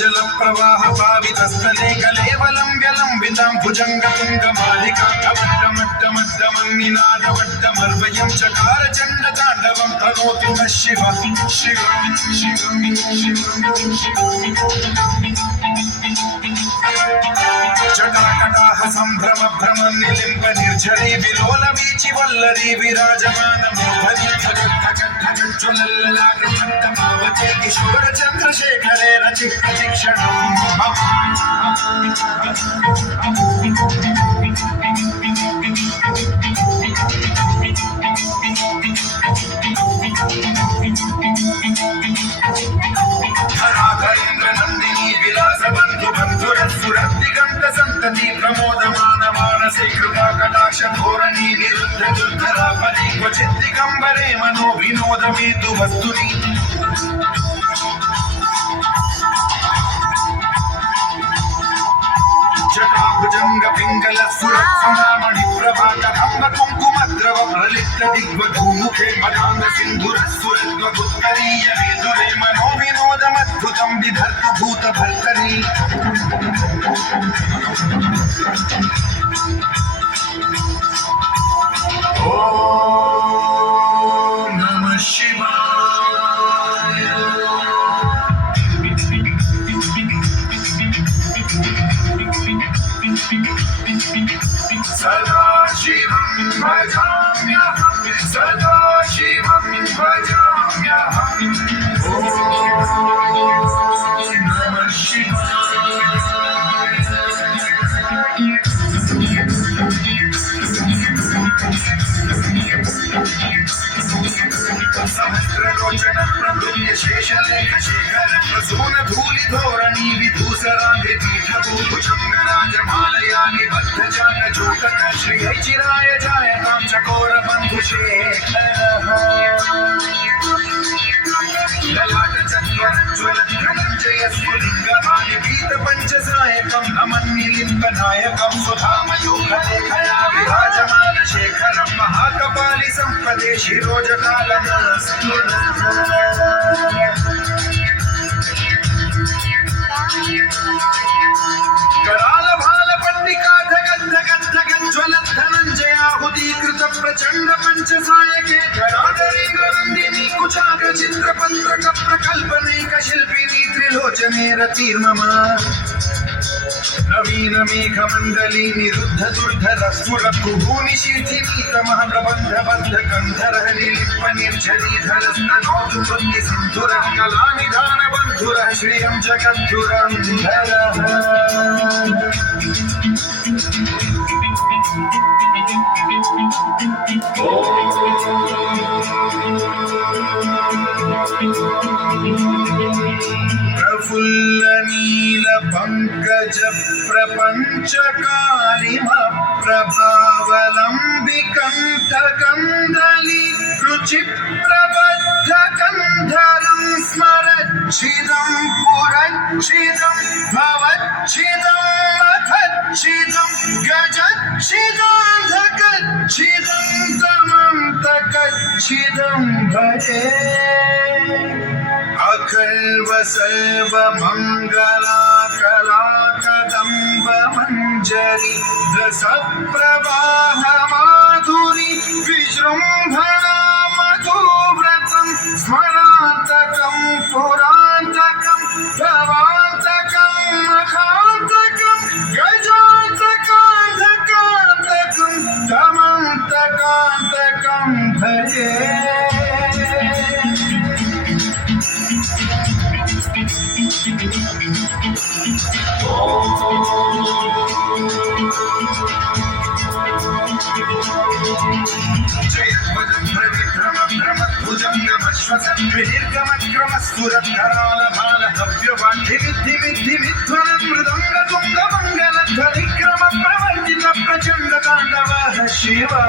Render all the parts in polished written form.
जल प्रवाह पावितस्थले कलेवलं व्यलम्बितां भुजङ्गतुङ्गमालिकामट्टमट्टमट्टमन्निनादवट्टमर्वयं चकार चण्डताण्डवं तनोतु नः शिवः शिवं शिवं जटाकटाह सम्भ्रम भ्रम निलिम्ब निर्झरी विलोल वीचि वल्लरी विराजमान मोहनी ज्वलल्ललाटमट्टमावते किशोर चन्द्रशेखरे रचित प्रतिक्षणम् धराधरेन्द्र नन्दिनी विलास बन्धु बन्धुरस्फुरद्दिगन्त सन्तति प्रमोदमान मानसे कृपा कटाक्ष धोरणी निरुद्ध दुर्धरापदि क्वचित् दिगम्बरे मनो विनोदमेतु वस्तुनि जटाभुजंग पिंगल सुरत्सुनामणि प्रभाकरंब कुंकुमद्रव प्रलिप्त दिग्वधूमुखे मदांग सिंधुरस्सुरद्वगुत्तरीय मेधुरे मनो विनोदमद्भुतं बिभर्त भूत भर्तरी ओम नमः शिवाय सदा शिवं भजाम्यहं सदा शिवं भजाम्यहं ॐ नमः शिवाय सहस्रलोचन प्रभृत्य शेषलेख शेखर प्रसून धूलि धोरणी विधूसराधि पीठभूभुजंगराजमालया निबद्ध जान जोतक श्री चिराय जायतां चकोर बंधु शेखरः ललाट चन्द्रज्वल धनञ्जय स्फुलिङ्गभानि पीत पञ्चसायकं नमन्निलिम्बनायकं सुधामयूखलेखया विराजमान शेखरं महाकपालि सम्पदे शिरोजकालमस्तु कराल भाल पंडिका धगत धगत धगत ज्वलत धनञ्जयाहुतीकृत प्रचण्ड पञ्चसायके धराधरेन्द्र नन्दिनी कुचाग्र चित्रपत्रक प्रकल्पनैक शिल्पिनी त्रिलोचने रतिर्मम नवीन मेघमण्डली निरुद्ध दुर्धर स्फुर कुहूनि शीर्थिनीतमः प्रबन्ध बद्ध गन्धरः निलिप्प निर्झरीधर स्तनोतु वृत्ति सिन्धुरः कलानिधान बन्धुरः श्रियं जगद्धुरन्धरः प्रफुल्ल नील पंकज प्रपंच कालिम प्रभावलंबिकंठ कंदली रुचि प्रबद्ध कंधरं स्मरच्छिदं पुरच्छिदं भवच्छिदं मखच्छिदं गजच्छिदं धकच्छिदं तमन्तकच्छिदं भजे अखल्व सर्व मंगला कला कदम्ब मंजरी रस प्रवाह माधुरी विजृंभणा मधुव्रतं स्मरान्तकं पुरान्तकं भवान्तकं मखान्तकं शिवा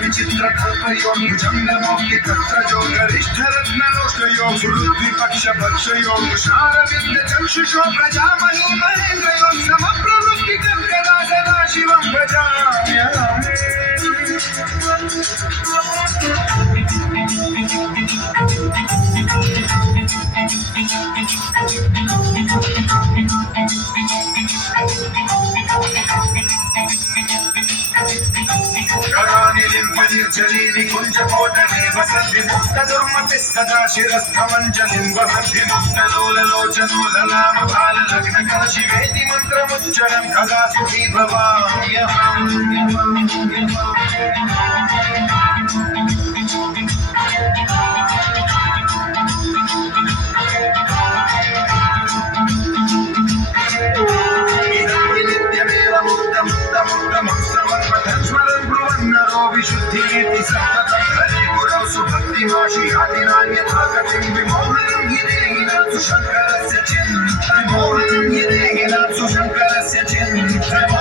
विचित्रकल्पयो भुजङ्गमौक्तिकत्रयो गरिष्ठरत्नलोकयो सुहृद्विपक्षभक्षयो शारविन्दचक्षुषो प्रजामहि महेन्द्रयो समप्रवृत्तिकर्कदा सदा शिवं भजाम्यहम् निर्जलीनि कुञ्जकोटने वसन्ति मुक्तदुर्मतिः सदा शिरस्थमञ्जलिं वहन्ति मुक्तलोललोचनो ललामबाललग्नकलशिवेति मन्त्रमुच्चरन् कदा सुखी भवाम्यहम् विशुद्धीति सततं हरे गुरौ सुभक्तिमाशि आदिनान्यथा गतिं विमोहनं हि देहिनां सुशङ्करस्य चिन्ता विमोहनं हि देहिनां सुशङ्करस्य चिन्ता